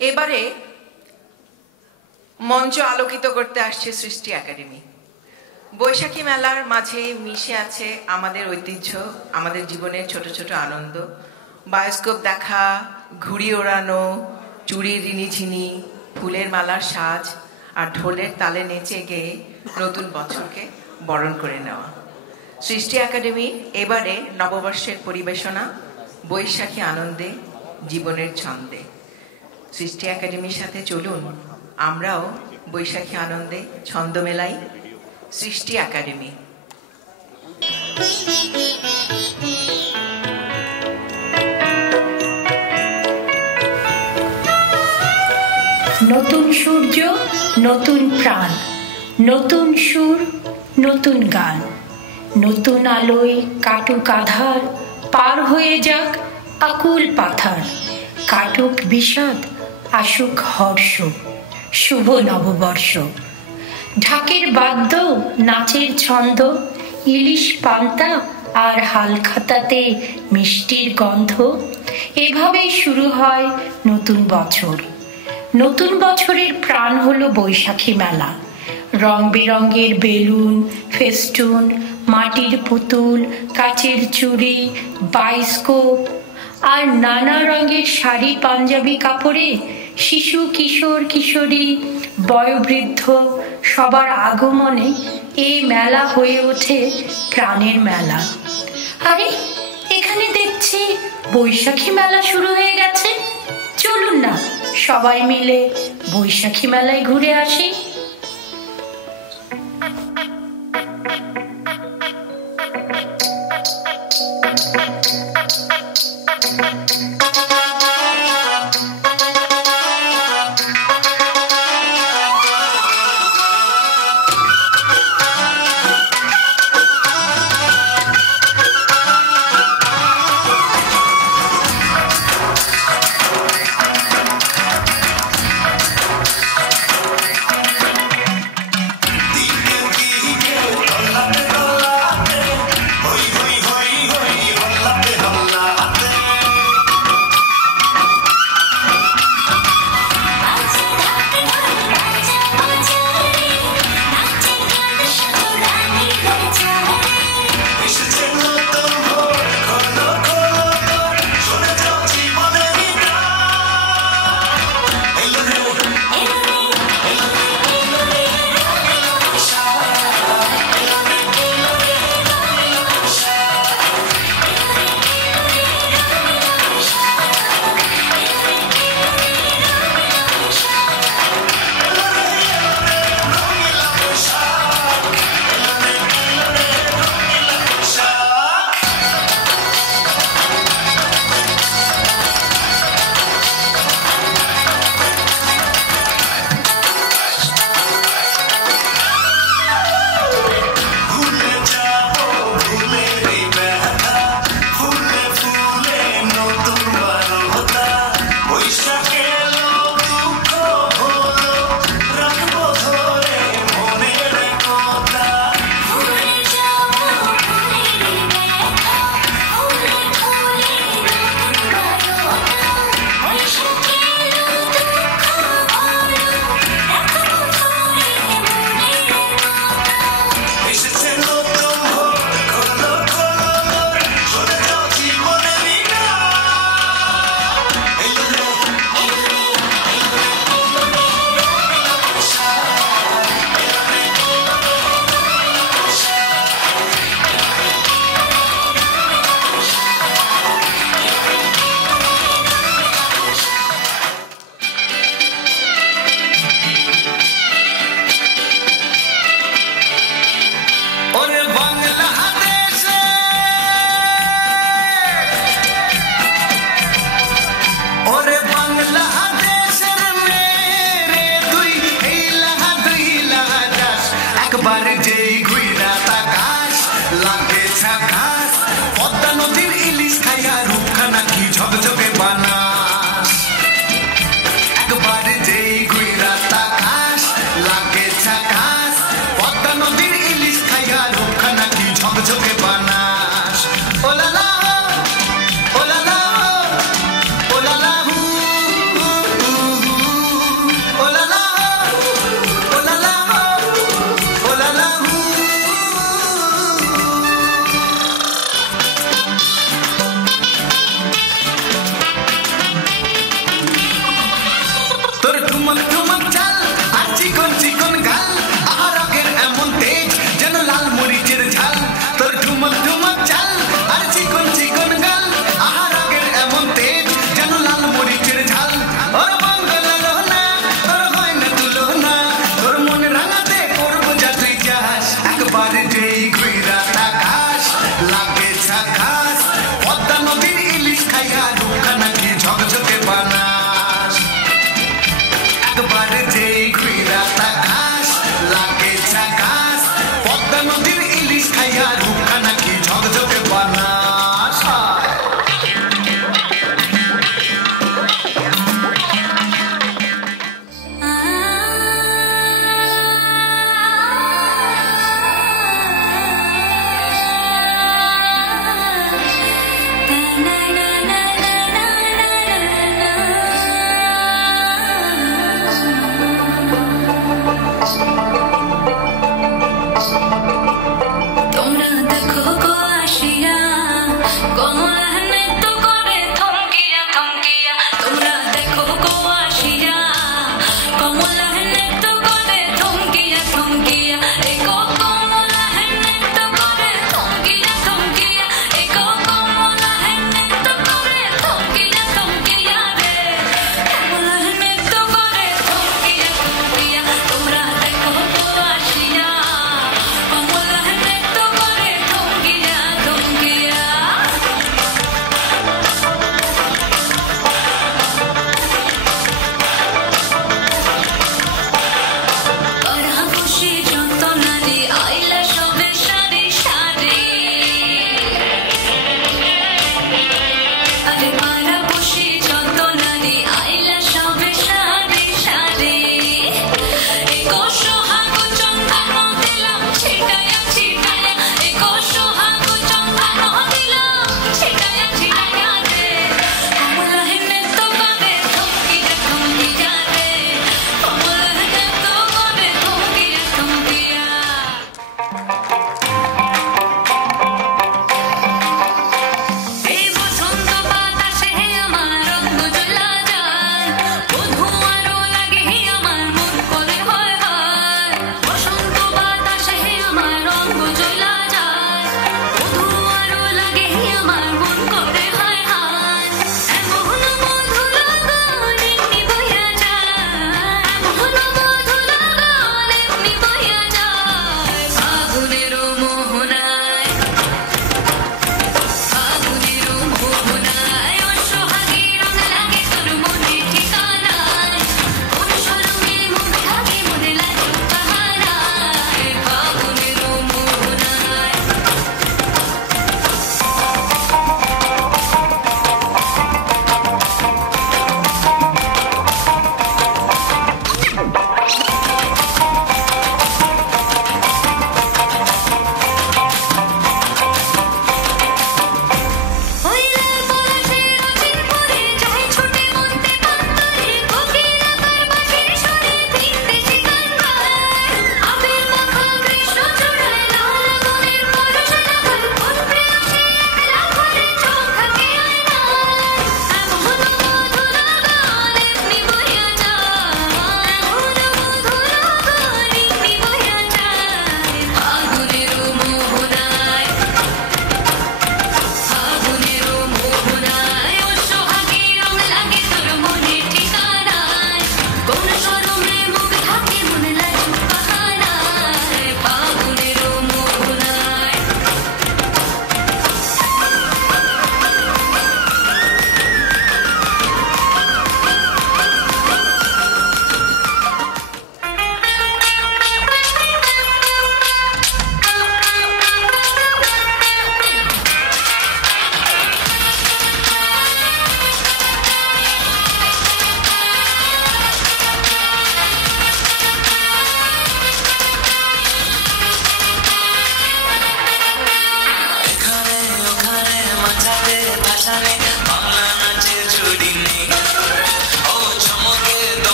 এবারে মঞ্চ আলোকিত করতে আসছে সৃষ্টি একাডেমি। বৈশাখী মেলার মাঝে মিশে আছে আমাদের ঐতিহ্য, আমাদের জীবনের ছোট ছোট আনন্দ, বায়োস্কোপ দেখা, ঘুড়ি ওড়ানো, চুড়ির রিনিঝিনি, ফুলের মালার সাজ আর ঢোলের তালে নেচে গেয়ে নতুন বছরকে বরণ করে নেওয়া। সৃষ্টি একাডেমি এবারে নববর্ষের পরিবেশনা বৈশাখী আনন্দে, জীবনের ছন্দে। সৃষ্টি একাডেমির সাথে চলুন আমরাও বৈশাখী আনন্দে ছন্দ মেলাই। সৃষ্টি একাডেমি। নতুন সূর্য, নতুন প্রাণ, নতুন সুর, নতুন গান, নতুন আলোয় কাটুক আধার, পার হয়ে যাক আকুল পাথার, কাটুক বিষাদ, আসুক হর্ষ, শুভ নববর্ষ। ঢাকের বাদ্য, নাচের ছন্দ, ইলিশ পান্তা আর হালখাতাতে মিষ্টির গন্ধ, এভাবেই শুরু হয় নতুন বছর। নতুন বছরের প্রাণ হলো বৈশাখী মেলা। রং বেরঙের বেলুন, ফেস্টুন, মাটির পুতুল, কাচের চুড়ি, বায়োস্কোপ আর নানা রঙের শাড়ি পাঞ্জাবি কাপড়ে শিশু, কিশোর, কিশোরী, বয়োবৃদ্ধ সবার আগমনে এই মেলা হয়ে ওঠে প্রাণের মেলা। আরে এখানে দেখছি বৈশাখী মেলা শুরু হয়ে গেছে। চলুন না সবাই মিলে বৈশাখী মেলায় ঘুরে আসি।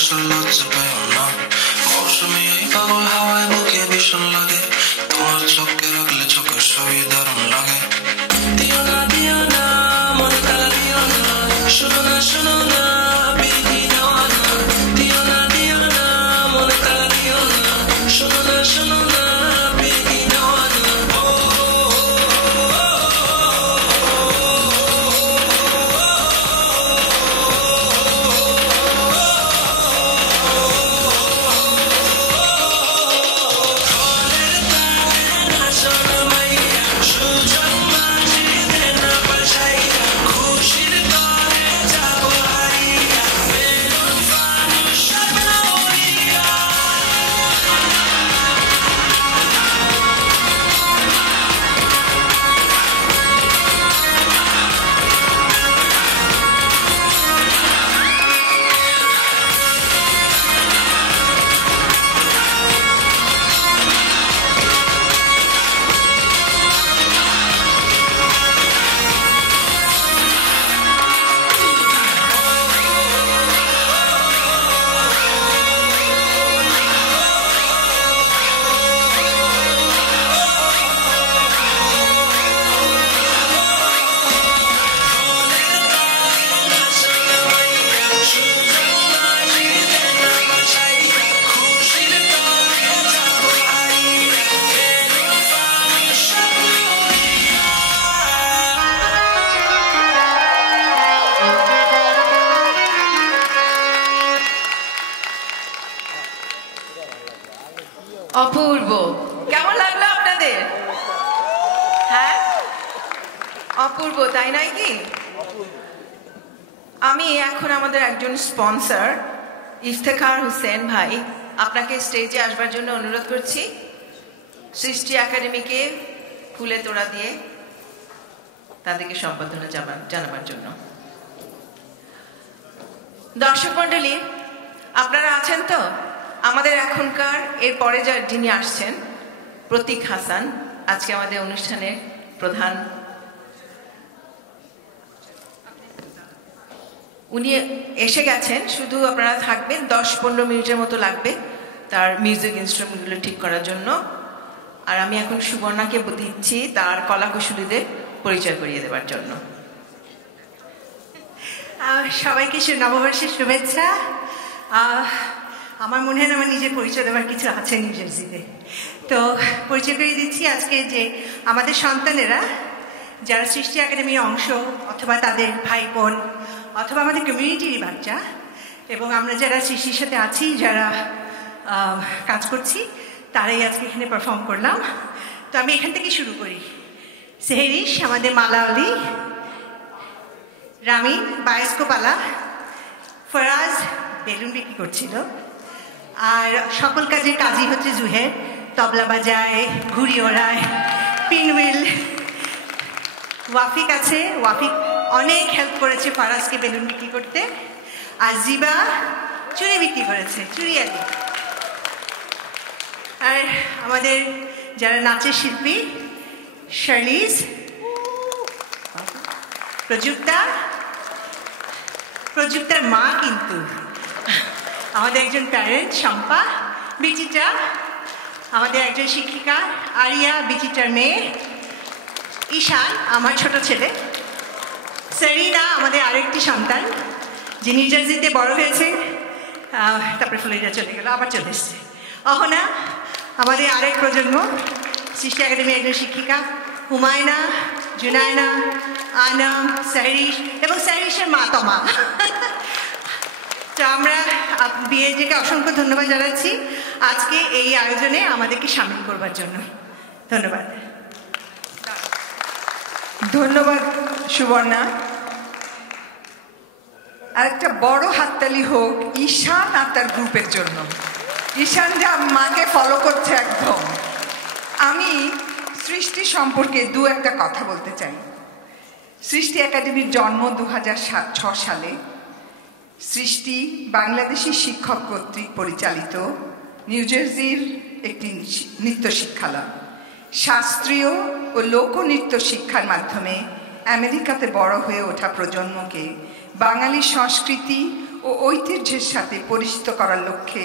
আসল লজ্জা পেও না মৌসুমি এই পাগল হাওয়ায় বুকে ভীষণ লাগে তোমার চোখে রাখলে চোখের ছবি দারুণ লাগে দিও না মনে কালা দিও না শোনো না বিধি দেওয়া না দিও না মনে কালা দিও না শোনো না বিধি দেওয়া না অপূর্ব কেমন লাগলো আপনাদের হ্যাঁ অপূর্ব তাই নয় কি আমি এখন আমাদের একজন স্পন্সর ইফতেখার হোসেন ভাই আপনাকে স্টেজে আসবার জন্য অনুরোধ করছি সৃষ্টি একাডেমিকে ফুলে তোড়া দিয়ে তাদেরকে সম্বর্ধনা জানাবার জন্য দর্শক মণ্ডলী আপনারা আছেন তো আমাদের এখনকার এরপরে যিনি আসছেন প্রতীক হাসান আজকে আমাদের অনুষ্ঠানের প্রধান উনি এসে গেছেন শুধু আপনারা থাকবেন 10-15 মিনিটের মতো লাগবে তার মিউজিক ইনস্ট্রুমেন্টগুলো ঠিক করার জন্য আর আমি এখন সুবর্ণাকে দিচ্ছি তার কলাকুশলীদের পরিচয় করিয়ে দেওয়ার জন্য সবাইকে নববর্ষের শুভেচ্ছা আমার মনে হয় আমার নিজের পরিচয় দেওয়ার কিছু আছে নিউ জার্সিতে তো পরিচয় করে দিচ্ছি আজকে যে আমাদের সন্তানেরা যারা সৃষ্টি একাডেমির অংশ অথবা তাদের ভাই বোন অথবা আমাদের কমিউনিটির বাচ্চা এবং আমরা যারা সৃষ্টির সাথে আছি যারা কাজ করছি তারাই আজকে এখানে পারফর্ম করলাম তো আমি এখান থেকে শুরু করি সেহেরিশ আমাদের মালা আলী রামিন বায়স্কোপালা ফরাজ বেলুন বিক্রি করছিল আর সকল কাজের কাজই হচ্ছে জুহের তবলা বাজায় ঘুড়ি ওড়ায় পিনউইল ওয়াফিক আছে ওয়াফিক অনেক হেল্প করেছে ফরাজকে বেলুন বিক্রি করতে আর জিবা চুড়ি বিক্রি করেছে চুড়ি আলি আর আমাদের যারা নাচের শিল্পী শার্লিজ প্রযুক্তার মা কিন্তু আমাদের একজন প্যারেন্ট শম্পা বিচিত্রা আমাদের একজন শিক্ষিকা আরিয়া বিচিত্রার মেয়ে ঈশান আমার ছোট ছেলে সেরিনা আমাদের আরেকটি সন্তান যে নিউ জার্সিতে বড় হয়েছে তারপরে ফ্লোরিডা চলে গেল আবার চলে এসছে অহনা আমাদের আরেক প্রজন্ম সৃষ্টি একাডেমির একজন শিক্ষিকা হুমায়না জুনায়না আনাম সাহরিশ এবং সাহরিশের মা তমা তো আমরা বিএজেকে অসংখ্য ধন্যবাদ জানাচ্ছি আজকে এই আয়োজনে আমাদেরকে সামিল করবার জন্য ধন্যবাদ ধন্যবাদ সুবর্ণা আর একটা বড় হাততালি হোক ঈশান আর তার গ্রুপের জন্য ঈশান যা মাকে ফলো করছে একদম আমি সৃষ্টি সম্পর্কে দু একটা কথা বলতে চাই সৃষ্টি একাডেমির জন্ম 2006 সালে সৃষ্টি বাংলাদেশি শিক্ষক কর্তৃক পরিচালিত নিউ জার্সির একটি নৃত্য শিক্ষালয় শাস্ত্রীয় ও লোকনৃত্য শিক্ষার মাধ্যমে আমেরিকাতে বড় হয়ে ওঠা প্রজন্মকে বাঙালি সংস্কৃতি ও ও ঐতিহ্যের সাথে পরিচিত করার লক্ষ্যে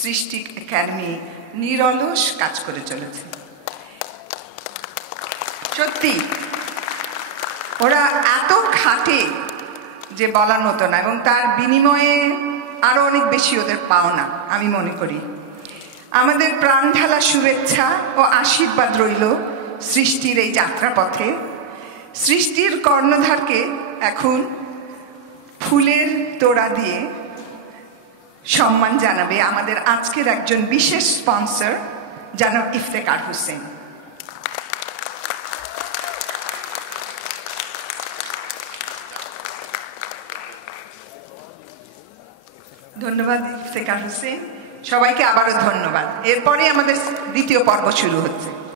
সৃষ্টি একাডেমি নিরলস কাজ করে চলেছে। সত্যি ওরা এত খাটে যে বলার মতো না, এবং তার বিনিময়ে আরো অনেক বেশি ওদের পাওনা আমি মনে করি। আমাদের প্রাণ ঢালা শুভেচ্ছা ও আশীর্বাদ রইল সৃষ্টির এই যাত্রাপথে। সৃষ্টির কর্ণধারকে এখন ফুলের তোড়া দিয়ে সম্মান জানাবে আমাদের আজকের একজন বিশেষ স্পন্সর, জনাব ইফতেখার হোসেন। ধন্যবাদ ইফতেখার হোসেন, সবাইকে আবারও ধন্যবাদ। এরপরে আমাদের দ্বিতীয় পর্ব শুরু হচ্ছে।